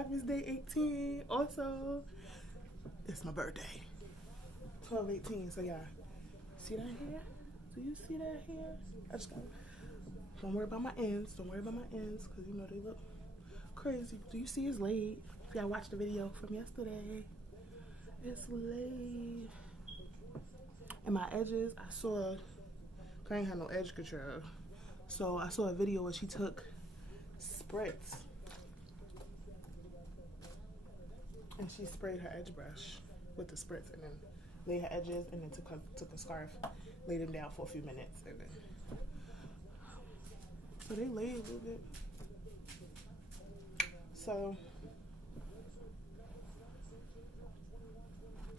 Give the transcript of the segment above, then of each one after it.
Vlogmas Day 18. Also, it's my birthday. 12/18. So yeah, see that here? Do you see that here? I just got. Don't worry about my ends. Don't worry about my ends, because you know they look crazy. Do you see it's laid? If y'all watched the video from yesterday, it's laid. And my edges, I saw, I ain't had no edge control. So I saw a video where she took spritz and she sprayed her edge brush with the spritz and then laid her edges and then took a scarf, laid them down for a few minutes and then. So they laid a little bit. So,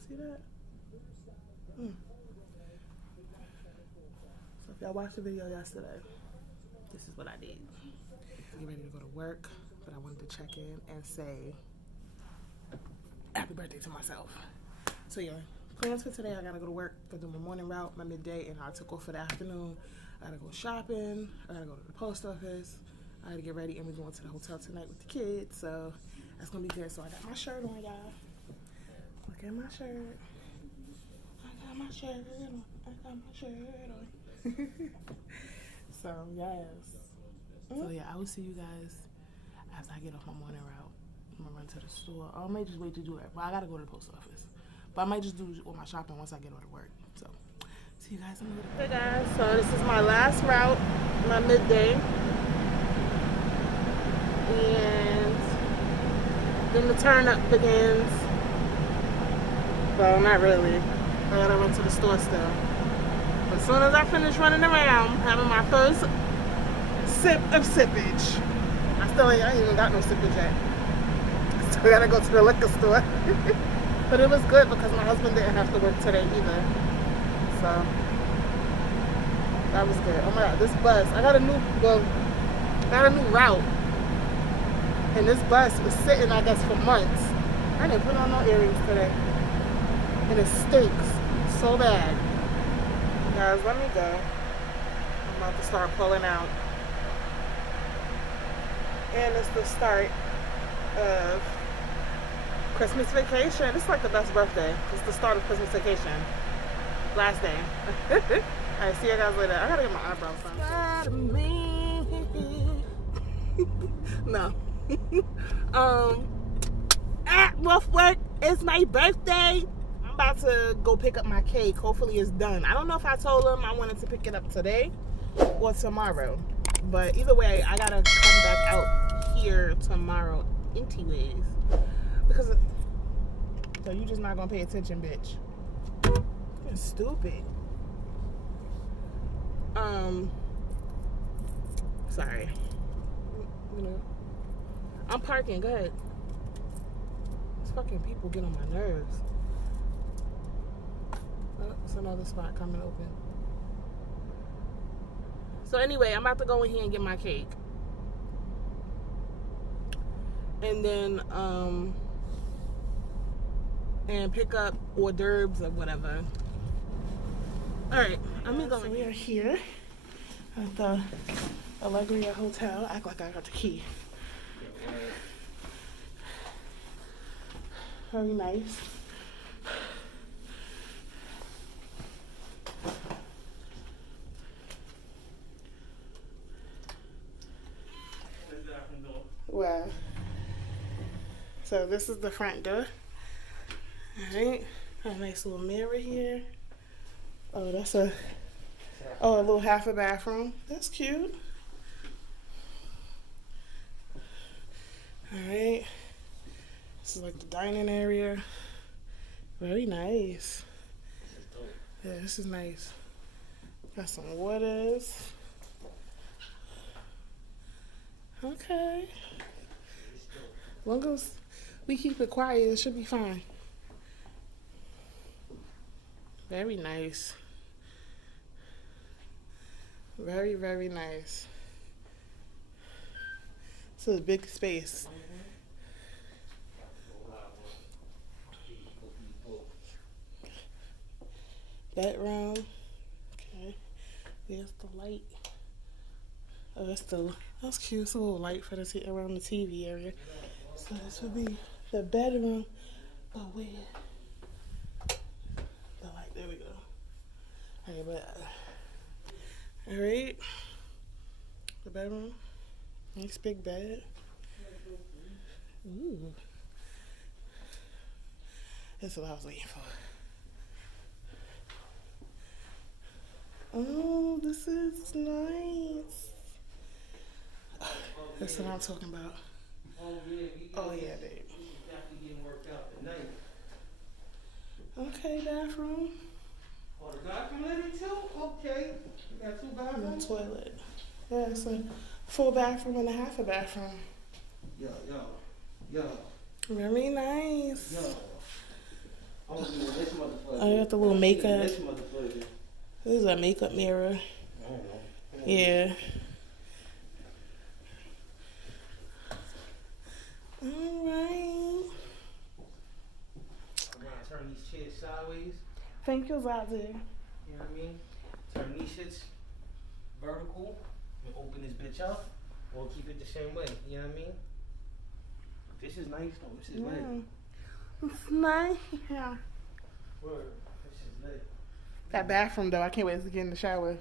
see that? So if y'all watched the video yesterday, this is what I did. I'm ready to go to work, but I wanted to check in and say happy birthday to myself. So yeah, plans for today, I gotta go to work, go do my morning route, my midday, and I took off for the afternoon. I gotta go shopping, I gotta go to the post office, I gotta get ready, and we're going to the hotel tonight with the kids, so that's gonna be good. So I got my shirt on, y'all. Look at my shirt. I got my shirt on. I got my shirt on. So, yes. So, yeah, I will see you guys after I get off my morning route. I'm gonna run to the store. Or I might just wait to do it. Well, I gotta go to the post office. But I might just do all my shopping once I get out of work. So, see you guys in a minute. Hey guys, so this is my last route, my midday. And then the turn up begins. Well, not really. I gotta run to the store still. But as soon as I finish running around, having my first sip of sippage. I ain't even got no sippage yet. So I gotta go to the liquor store. But it was good because my husband didn't have to work today either. So that was good. Oh my god, this bus. I got a new route. And this bus was sitting, I guess, for months. I didn't put on no earrings today. And it stinks so bad. Guys, let me go. I'm about to start pulling out. And it's the start of Christmas vacation. It's like the best birthday. It's the start of Christmas vacation. Last day. Alright, see you guys later. I gotta get my eyebrows done. No. At Wolfwork, it's my birthday. I'm about to go pick up my cake. Hopefully it's done. I don't know if I told him I wanted to pick it up today or tomorrow. But either way, I gotta come back out here tomorrow anyways. Because so you just not gonna pay attention, bitch. You're stupid. Sorry. You know. I'm parking, go ahead. These fucking people get on my nerves. Oh, it's another spot coming open. So anyway, I'm about to go in here and get my cake. And then, and pick up hors d'oeuvres or whatever. Alright, I'm gonna go in. We are here at the Allegria Hotel. Act like I got the key. Very nice. Wow. So this is the front door. Alright. A nice little mirror here. Oh, that's a little half a bathroom. That's cute. Alright. This is like the dining area. Very nice. Yeah, this is nice. Got some waters. Okay. As long as we keep it quiet, it should be fine. Very nice. Very, very nice. This is a big space. Bedroom. Okay. There's the light. Oh, that's cute. It's a little light for the around the TV area. So this would be the bedroom. Oh, wait. The light, there we go. Okay, but, all right. The bedroom. Nice big bed. Ooh. That's what I was waiting for. Oh, this is nice. That's what I'm talking about. Oh, yeah, babe. Okay, bathroom. Oh, the bathroom lady too? Okay. You got 2 bathrooms? And the toilet. Yeah, it's a full bathroom and a half a bathroom. Yo. Very nice. Yo. I want to do this motherfucker. Oh, you got the little makeup. This motherfucker. This is a makeup mirror. I don't know. Yeah. All right. I'm gonna turn these chairs sideways. Thank you, Zadie. You know what I mean? Turn these shits vertical and open this bitch up, or keep it the same way. You know what I mean? This is nice though. This is lit. It's nice. Yeah. Word. This is lit. That bathroom though, I can't wait to get in the shower.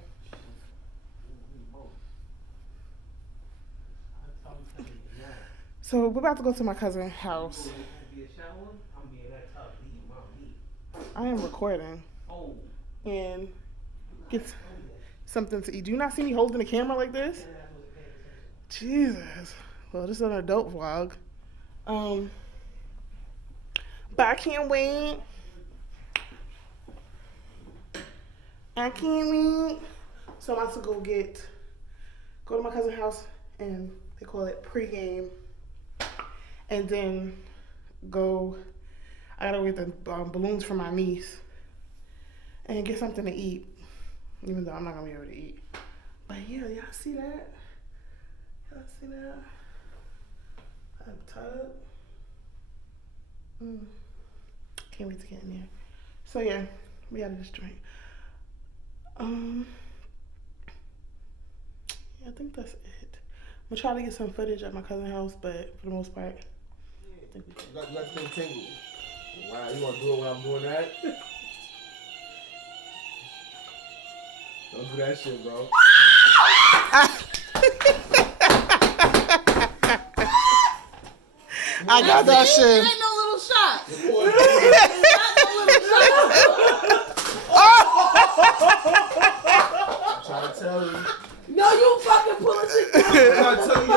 So we're about to go to my cousin's house. I am recording. Oh. And get something to eat. Do you not see me holding the camera like this? Jesus. Well, this is an adult vlog. But I can't wait. I can't wait. So I'm about to go to my cousin's house, and they call it pregame. And then I gotta get the balloons for my niece and get something to eat, even though I'm not gonna be able to eat. But yeah, y'all see that? Y'all see that? That tub. Can't wait to get in there. So yeah, we gotta just drink. Yeah, I think that's it. I'm gonna try to get some footage at my cousin's house, but for the most part, I think we can. You got to tingle. Wow, you want to do it when I'm doing that? Don't do that shit, bro. I got that shit. It ain't no little shot. It's not no little shot. I'm trying to tell you. No, you fucking pulling shit down. I'm trying to tell you,